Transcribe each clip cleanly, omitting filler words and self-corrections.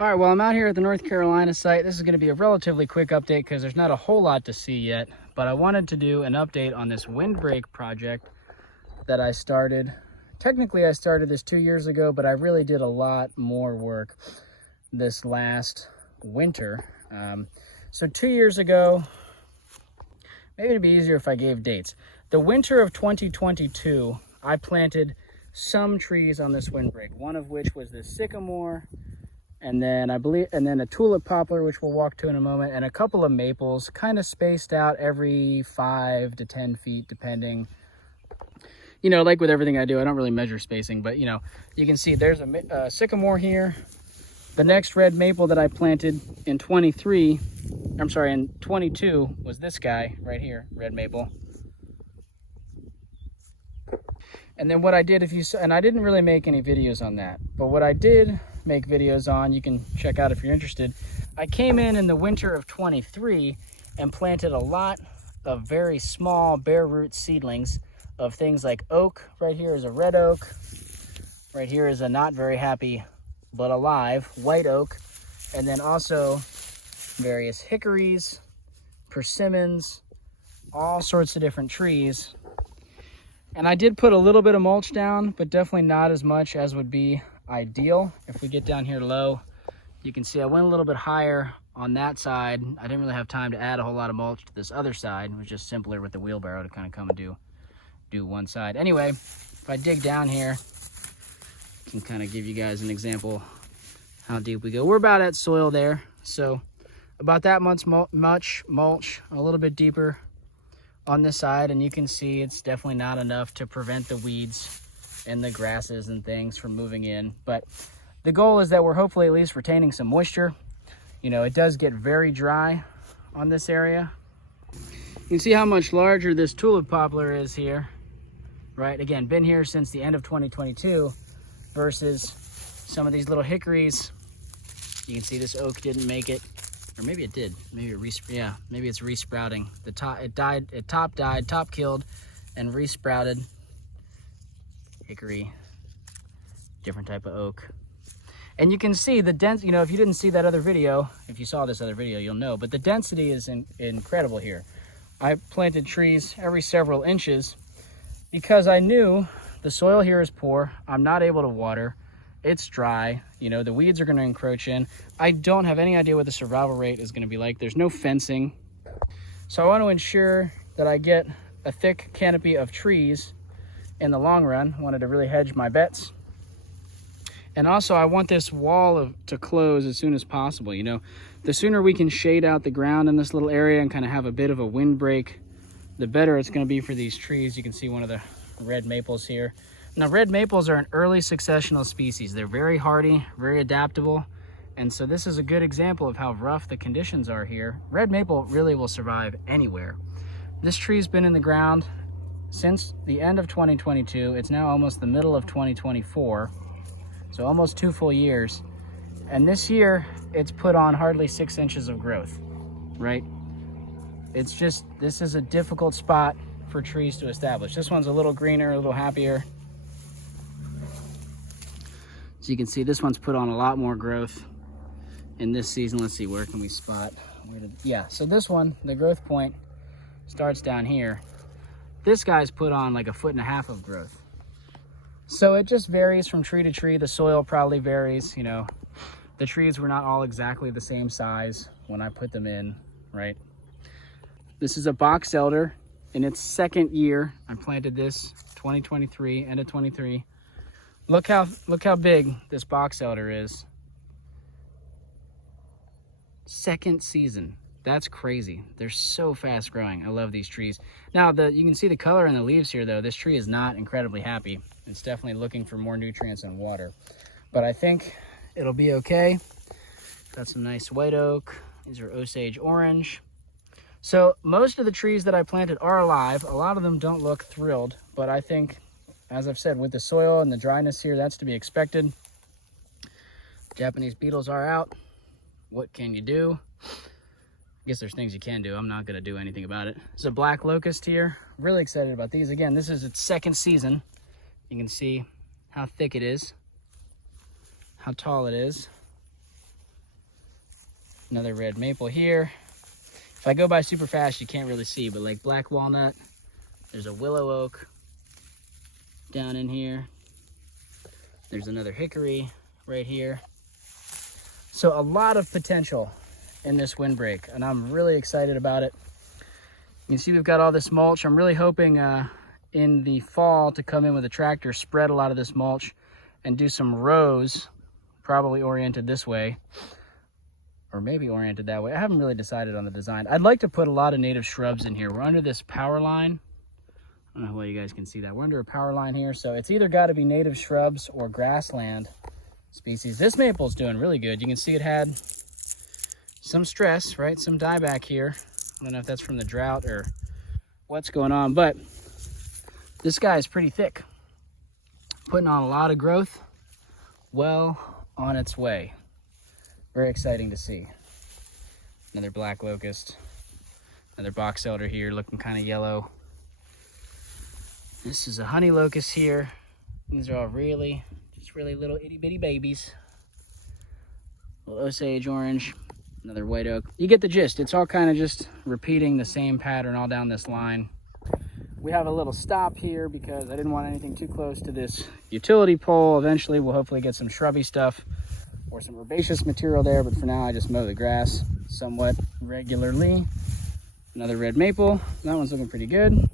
All right, well, I'm out here at the North Carolina site. This is going to be a relatively quick update because there's not a whole lot to see yet, but I wanted to do an update on this windbreak project that I started. Technically, I started this 2 years ago, but I really did a lot more work this last winter. So 2 years ago, maybe it'd be easier if I gave dates. The winter of 2022, I planted some trees on this windbreak, one of which was this sycamore, and then a tulip poplar, which we'll walk to in a moment, and a couple of maples, kind of spaced out every 5 to 10 feet, depending. You know, like with everything I do, I don't really measure spacing, but you know, you can see there's a sycamore here. The next red maple that I planted in 22 was this guy right here, red maple. And then what I did, and I didn't really make any videos on that, but what I did make videos on, you can check out if you're interested. I came in the winter of 23 and planted a lot of very small bare root seedlings of things like oak. Right here is a red oak. Right here is a not very happy but alive white oak. And then also various hickories, persimmons, all sorts of different trees. And I did put a little bit of mulch down, but definitely not as much as would be ideal. If we get down here low, you can see I went a little bit higher on that side. I didn't really have time to add a whole lot of mulch to this other side. It was just simpler with the wheelbarrow to kind of come and do one side. Anyway, if I dig down here, I can kind of give you guys an example how deep we go. We're about at soil there, so about that much mulch, a little bit deeper on this side, and you can see it's definitely not enough to prevent the weeds and the grasses and things from moving in. But the goal is that we're hopefully at least retaining some moisture. You know, it does get very dry on this area. You can see how much larger this tulip poplar is here, right? Again, been here since the end of 2022 versus some of these little hickories. You can see this oak didn't make it, or maybe it did. Maybe maybe it's resprouting. Top killed and resprouted. Hickory, different type of oak. And you can see the dense, you know, if you didn't see that other video, if you saw this other video, you'll know, but the density is incredible here. I planted trees every several inches because I knew the soil here is poor. I'm not able to water. It's dry. You know, the weeds are going to encroach in. I don't have any idea what the survival rate is going to be like. There's no fencing. So I want to ensure that I get a thick canopy of trees in the long run. I wanted to really hedge my bets. And also I want this wall to close as soon as possible. You know, the sooner we can shade out the ground in this little area and kind of have a bit of a windbreak, the better it's going to be for these trees. You can see one of the red maples here. Now, red maples are an early successional species. They're very hardy, very adaptable. And so this is a good example of how rough the conditions are here. Red maple really will survive anywhere. This tree's been in the ground since the end of 2022. It's now almost the middle of 2024. So almost 2 full years. And this year, it's put on hardly 6 inches of growth, right? It's just, this is a difficult spot for trees to establish. This one's a little greener, a little happier. So you can see this one's put on a lot more growth in this season. Let's see, where can we spot? So this one, the growth point starts down here. This guy's put on like 1.5 feet of growth. So it just varies from tree to tree. The soil probably varies, you know. The trees were not all exactly the same size when I put them in, right? This is a box elder in its 2nd year. I planted this 2023, end of 23. Look how big this box elder is. 2nd season. That's crazy. They're so fast growing. I love these trees. Now, you can see the color in the leaves here, though. This tree is not incredibly happy. It's definitely looking for more nutrients and water. But I think it'll be okay. Got some nice white oak. These are Osage orange. So most of the trees that I planted are alive. A lot of them don't look thrilled, but I think, as I've said, with the soil and the dryness here, that's to be expected. Japanese beetles are out. What can you do? I guess there's things you can do. I'm not going to do anything about it. There's a black locust here. Really excited about these. Again, this is its 2nd season. You can see how thick it is, how tall it is. Another red maple here. If I go by super fast, you can't really see, but like black walnut. There's a willow oak down in here. There's another hickory right here. So a lot of potential in this windbreak, and I'm really excited about it. You can see we've got all this mulch. I'm really hoping in the fall to come in with a tractor, spread a lot of this mulch, and do some rows, probably oriented this way, or maybe oriented that way. I haven't really decided on the design. I'd like to put a lot of native shrubs in here. We're under this power line. I don't know how well you guys can see that. We're under a power line here, so it's either got to be native shrubs or grassland species. This maple's doing really good. You can see it had some stress, right? Some dieback here. I don't know if that's from the drought or what's going on, but this guy is pretty thick. Putting on a lot of growth, well on its way. Very exciting to see. Another black locust, another box elder here looking kind of yellow. This is a honey locust here. These are all just really little itty bitty babies. Little Osage orange, another white oak. You get the gist. It's all kind of just repeating the same pattern all down this line. We have a little stop here because I didn't want anything too close to this utility pole. Eventually we'll hopefully get some shrubby stuff or some herbaceous material there, but for now I just mow the grass somewhat regularly. Another red maple. That one's looking pretty good.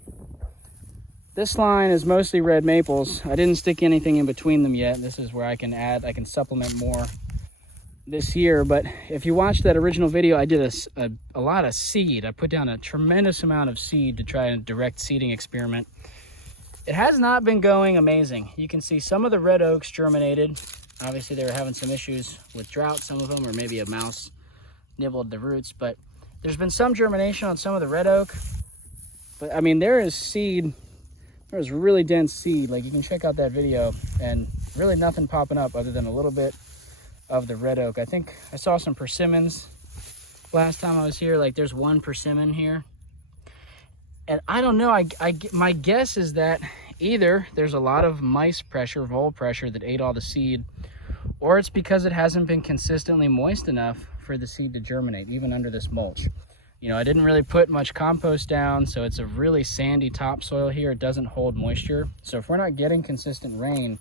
This line is mostly red maples. I didn't stick anything in between them yet. This is where I can supplement more this year. But if you watch that original video, I did a lot of seed. I put down a tremendous amount of seed to try a direct seeding experiment. It has not been going amazing. You can see some of the red oaks germinated. Obviously they were having some issues with drought, some of them, or maybe a mouse nibbled the roots, but there's been some germination on some of the red oak. But I mean, there is seed. There's really dense seed. Like, you can check out that video, and really nothing popping up other than a little bit of the red oak. I think I saw some persimmons last time I was here. Like, there's one persimmon here, and I don't know. My guess is that either there's a lot of mice pressure, vole pressure that ate all the seed, or it's because it hasn't been consistently moist enough for the seed to germinate, even under this mulch. You know, I didn't really put much compost down, so it's a really sandy topsoil here. It doesn't hold moisture. So if we're not getting consistent rain,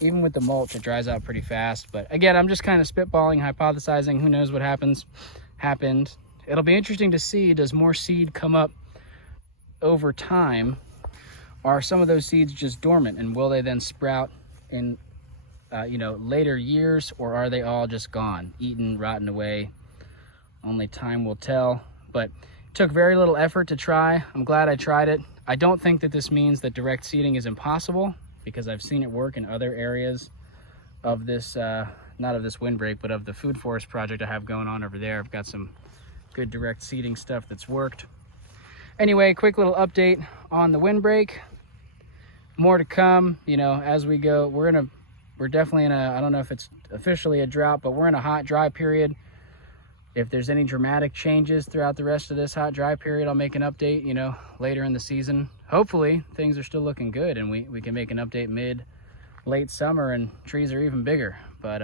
even with the mulch, it dries out pretty fast. But again, I'm just kind of spitballing, hypothesizing. Who knows what happened. It'll be interesting to see, does more seed come up over time? Are some of those seeds just dormant, and will they then sprout in later years, or are they all just gone, eaten, rotten away? Only time will tell. But it took very little effort to try. I'm glad I tried it. I don't think that this means that direct seeding is impossible, because I've seen it work in other areas of this, not of this windbreak, but of the food forest project I have going on over there. I've got some good direct seeding stuff that's worked. Anyway, quick little update on the windbreak. More to come, as we go. We're definitely in I don't know if it's officially a drought, but we're in a hot, dry period. If there's any dramatic changes throughout the rest of this hot, dry period, I'll make an update, later in the season. Hopefully things are still looking good and we can make an update late summer and trees are even bigger. But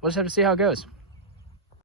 we'll just have to see how it goes.